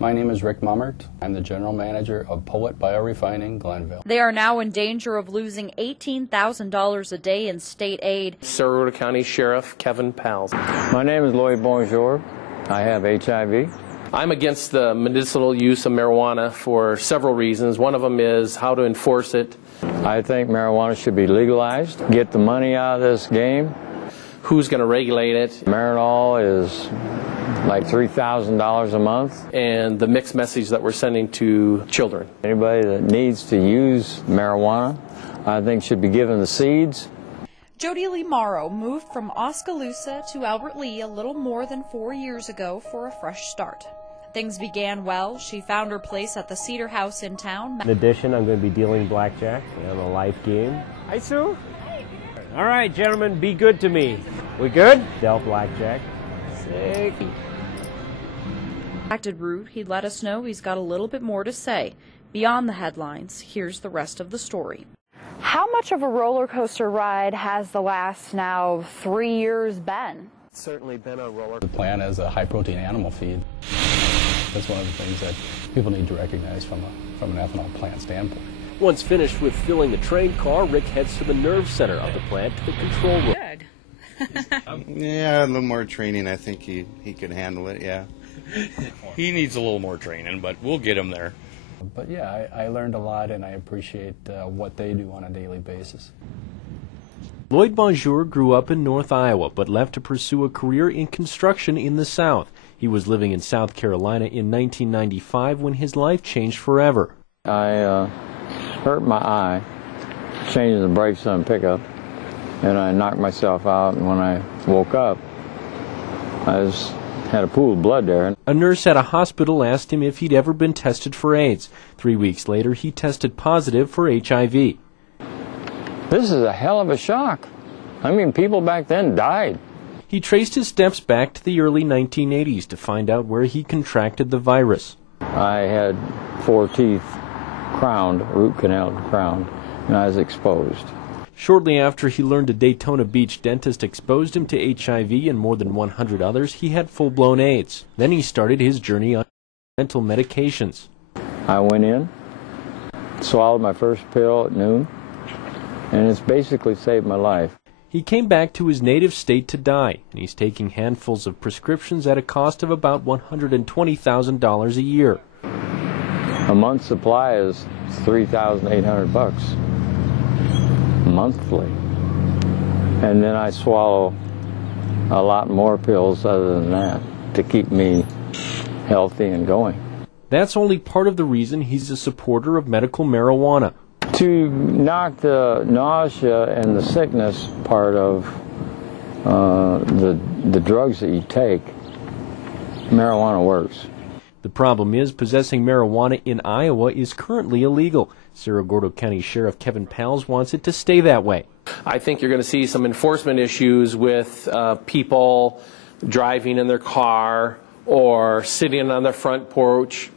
My name is Rick Mummert. I'm the general manager of Poet Biorefining, Glenville. They are now in danger of losing $18,000 a day in state aid. Saragordo County Sheriff Kevin Pals. My name is Lloyd Bonjour. I have HIV. I'm against the medicinal use of marijuana for several reasons. One of them is how to enforce it. I think marijuana should be legalized. Get the money out of this game. Who's going to regulate it? Marinol is like $3,000 a month. And the mixed message that we're sending to children. Anybody that needs to use marijuana, I think should be given the seeds. Jody Lee Morrow moved from Oskaloosa to Albert Lea a little more than 4 years ago for a fresh start. Things began well. She found her place at the Cedar House in town. In addition, I'm going to be dealing blackjack and a life game. Hi, Sue. All right, gentlemen, be good to me. We good? Dealt blackjack. Sick. Acted rude. He let us know he's got a little bit more to say. Beyond the headlines, here's the rest of the story. How much of a roller coaster ride has the last now 3 years been? It's certainly been a roller. The plant is a high-protein animal feed. That's one of the things that people need to recognize from an ethanol plant standpoint. Once finished with filling the train car, Rick heads to the nerve center of the plant to the control room. Good. Yeah, a little more training. I think he could handle it, yeah. He needs a little more training, but we'll get him there. But yeah, I learned a lot, and I appreciate what they do on a daily basis. Lloyd Bonjour grew up in North Iowa, but left to pursue a career in construction in the South. He was living in South Carolina in 1995 when his life changed forever. I hurt my eye, changing the brakes on a pickup, and I knocked myself out, and when I woke up, I had a pool of blood there. A nurse at a hospital asked him if he'd ever been tested for AIDS. 3 weeks later, he tested positive for HIV. This is a hell of a shock. I mean, people back then died. He traced his steps back to the early 1980s to find out where he contracted the virus. I had 4 teeth crowned, root canal crowned, and I was exposed. Shortly after he learned a Daytona Beach dentist exposed him to HIV and more than 100 others, he had full-blown AIDS. Then he started his journey on mental medications. I went in, swallowed my first pill at noon, and it's basically saved my life. He came back to his native state to die, and he's taking handfuls of prescriptions at a cost of about $120,000 a year. A month's supply is $3,800 monthly. And then I swallow a lot more pills other than that to keep me healthy and going. That's only part of the reason he's a supporter of medical marijuana. To knock the nausea and the sickness part of the drugs that you take, marijuana works. The problem is possessing marijuana in Iowa is currently illegal. Saragordo County Sheriff Kevin Pals wants it to stay that way. I think you're going to see some enforcement issues with people driving in their car or sitting on their front porch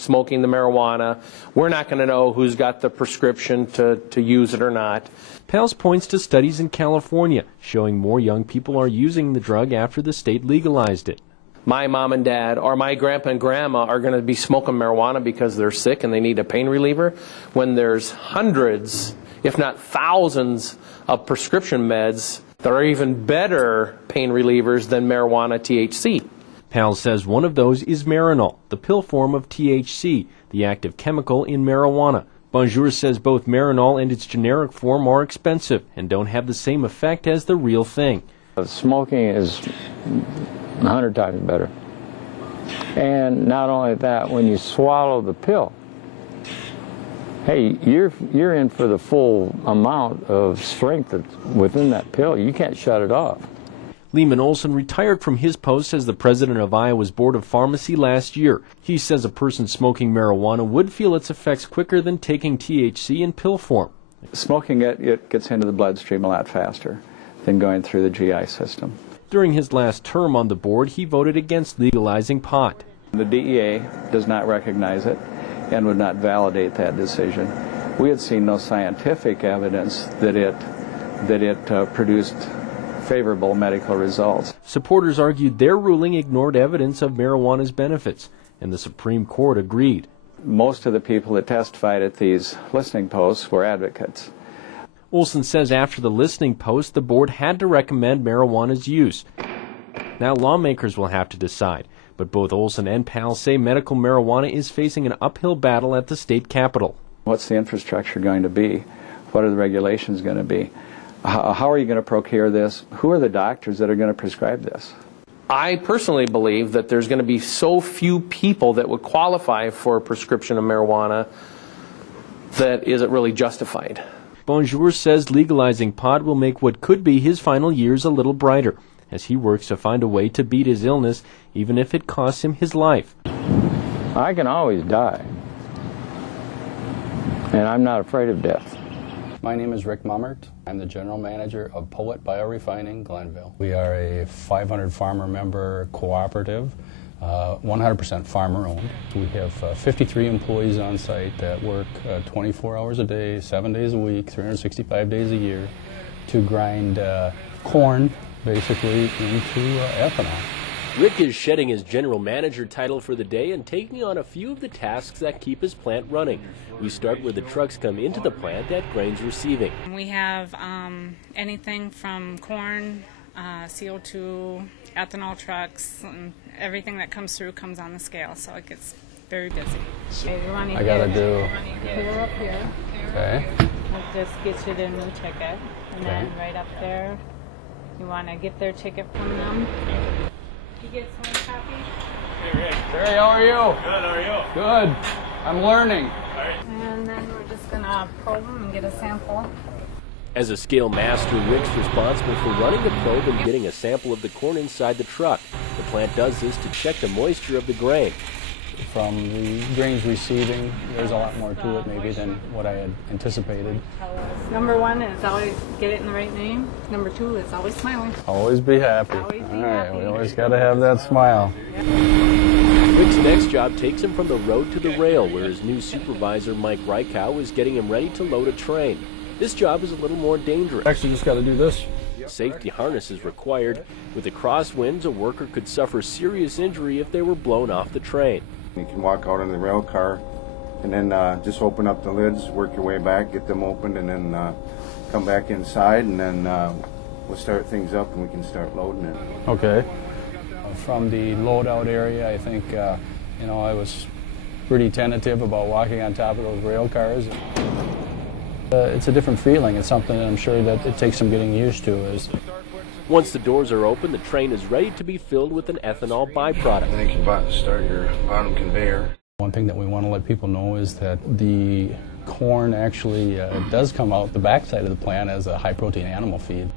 smoking the marijuana. We're not going to know who's got the prescription to use it or not. Pals points to studies in California showing more young people are using the drug after the state legalized it. My mom and dad or my grandpa and grandma are going to be smoking marijuana because they're sick and they need a pain reliever, when there's hundreds, if not thousands, of prescription meds that are even better pain relievers than marijuana THC. Pals says one of those is Marinol, the pill form of THC, the active chemical in marijuana. Bonjour says both Marinol and its generic form are expensive and don't have the same effect as the real thing. Smoking is 100 times better. And not only that, when you swallow the pill, hey, you're in for the full amount of strength that's within that pill. You can't shut it off. Lehman Olson retired from his post as the president of Iowa's Board of Pharmacy last year. He says a person smoking marijuana would feel its effects quicker than taking THC in pill form. Smoking it gets into the bloodstream a lot faster than going through the GI system. During his last term on the board, he voted against legalizing pot. The DEA does not recognize it and would not validate that decision. We had seen no scientific evidence that it produced favorable medical results. Supporters argued their ruling ignored evidence of marijuana's benefits. and the Supreme Court agreed. Most of the people that testified at these listening posts were advocates. Olson says after the listening post, the board had to recommend marijuana's use. Now lawmakers will have to decide, but both Olson and Powell say medical marijuana is facing an uphill battle at the state capitol. What's the infrastructure going to be? What are the regulations going to be? How are you going to procure this? Who are the doctors that are going to prescribe this? I personally believe that there's going to be so few people that would qualify for a prescription of marijuana that isn't really justified. Bonjour says legalizing pot will make what could be his final years a little brighter, as he works to find a way to beat his illness, even if it costs him his life. I can always die, and I'm not afraid of death. My name is Rick Mummert. I'm the general manager of Poet Biorefining, Glenville. We are a 500 farmer member cooperative, 100% farmer owned. We have 53 employees on site that work 24 hours a day, 7 days a week, 365 days a year to grind corn basically into ethanol. Rick is shedding his general manager title for the day and taking on a few of the tasks that keep his plant running. We start where the trucks come into the plant at Grains Receiving. We have anything from corn, CO2, ethanol trucks, and everything that comes through comes on the scale, so it gets very busy. I gotta do. Clear up here. Okay. That just gets you their new ticket, and then right up there, you want to get their ticket from them. You get some copy? Hey, Rick. Terry, how are you? Good, how are you? Good. I'm learning. And then we're just going to probe them and get a sample. As a scale master, Rick's responsible for running the probe and getting a sample of the corn inside the truck. The plant does this to check the moisture of the grain. From the Grains Receiving, there's a lot more to it maybe than what I had anticipated. Number one is always get it in the right name. Number two is always smiling. Always be happy. Always be All right, happy. we always got to have that smile. Rick's next job takes him from the road to the rail, where his new supervisor, Mike Reichow, is getting him ready to load a train. This job is a little more dangerous. Actually, just got to do this. Safety harness is required. With the crosswinds, a worker could suffer serious injury if they were blown off the train. You can walk out in the rail car and then just open up the lids, work your way back, get them opened, and then come back inside, and then we'll start things up and we can start loading it. Okay. From the loadout area, I think, I was pretty tentative about walking on top of those rail cars. It's a different feeling. It's something that I'm sure that it takes some getting used to. Once the doors are open, the train is ready to be filled with an ethanol byproduct. Then you can start your bottom conveyor. One thing that we want to let people know is that the corn actually does come out the backside of the plant as a high-protein animal feed.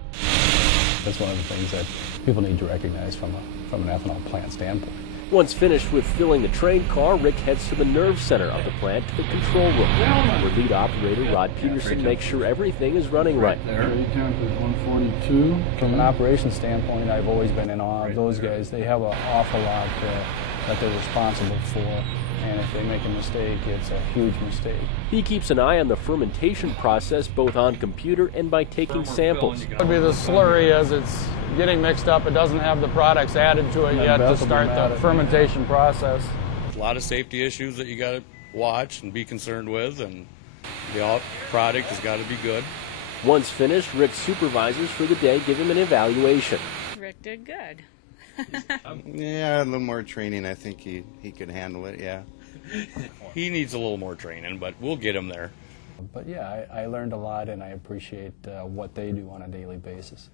That's one of the things that people need to recognize from an ethanol plant standpoint. Once finished with filling the train car, Rick heads to the nerve center of the plant to the control room, where lead operator Rod Peterson makes sure everything is running right. There, 142. From an operations standpoint, I've always been in awe of those guys. They have an awful lot that they're responsible for, and if they make a mistake, it's a huge mistake. He keeps an eye on the fermentation process both on computer and by taking samples. It would be the slurry as it's getting mixed up. It doesn't have the products added to it yet to start the fermentation process. A lot of safety issues that you got to watch and be concerned with, and the product has got to be good. Once finished, Rick's supervisors for the day give him an evaluation. Rick did good. Yeah, a little more training. I think he could handle it, yeah. He needs a little more training, but we'll get him there. But yeah, I learned a lot, and I appreciate what they do on a daily basis.